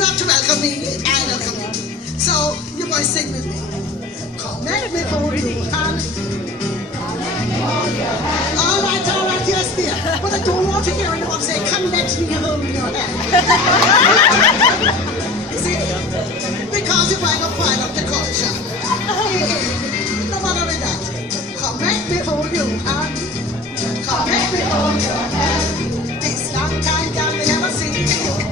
You have to welcome me. I welcome you. So you're going to sing with me. Come let me hold your hand. All right, yes, dear. But I don't want to hear anyone say, come let me hold your hand. See? Because you're going to find out the culture. No matter with that. Come let me hold your hand. Come let me hold your hand. This long time, girl, we never seen you.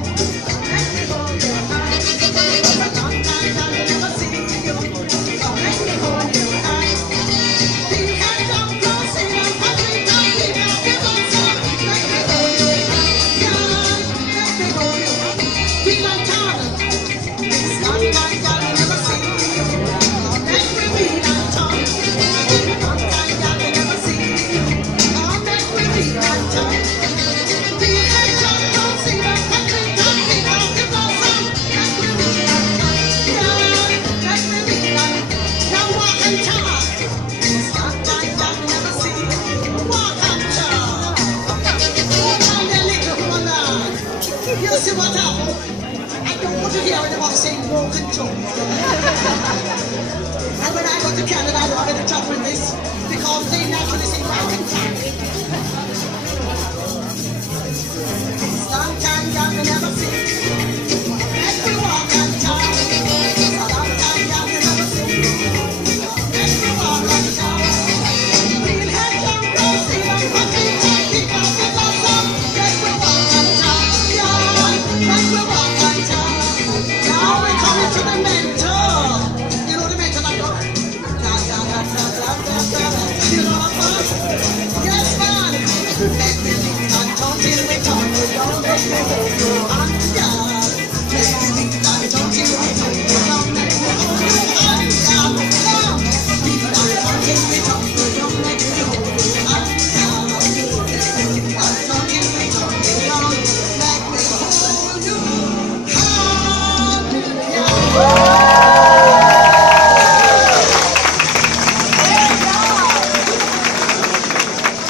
You see what happened? I don't want to hear anyone saying broken jaw. And when I go to Canada, I wanted to talk with this because they naturally say broken jaw.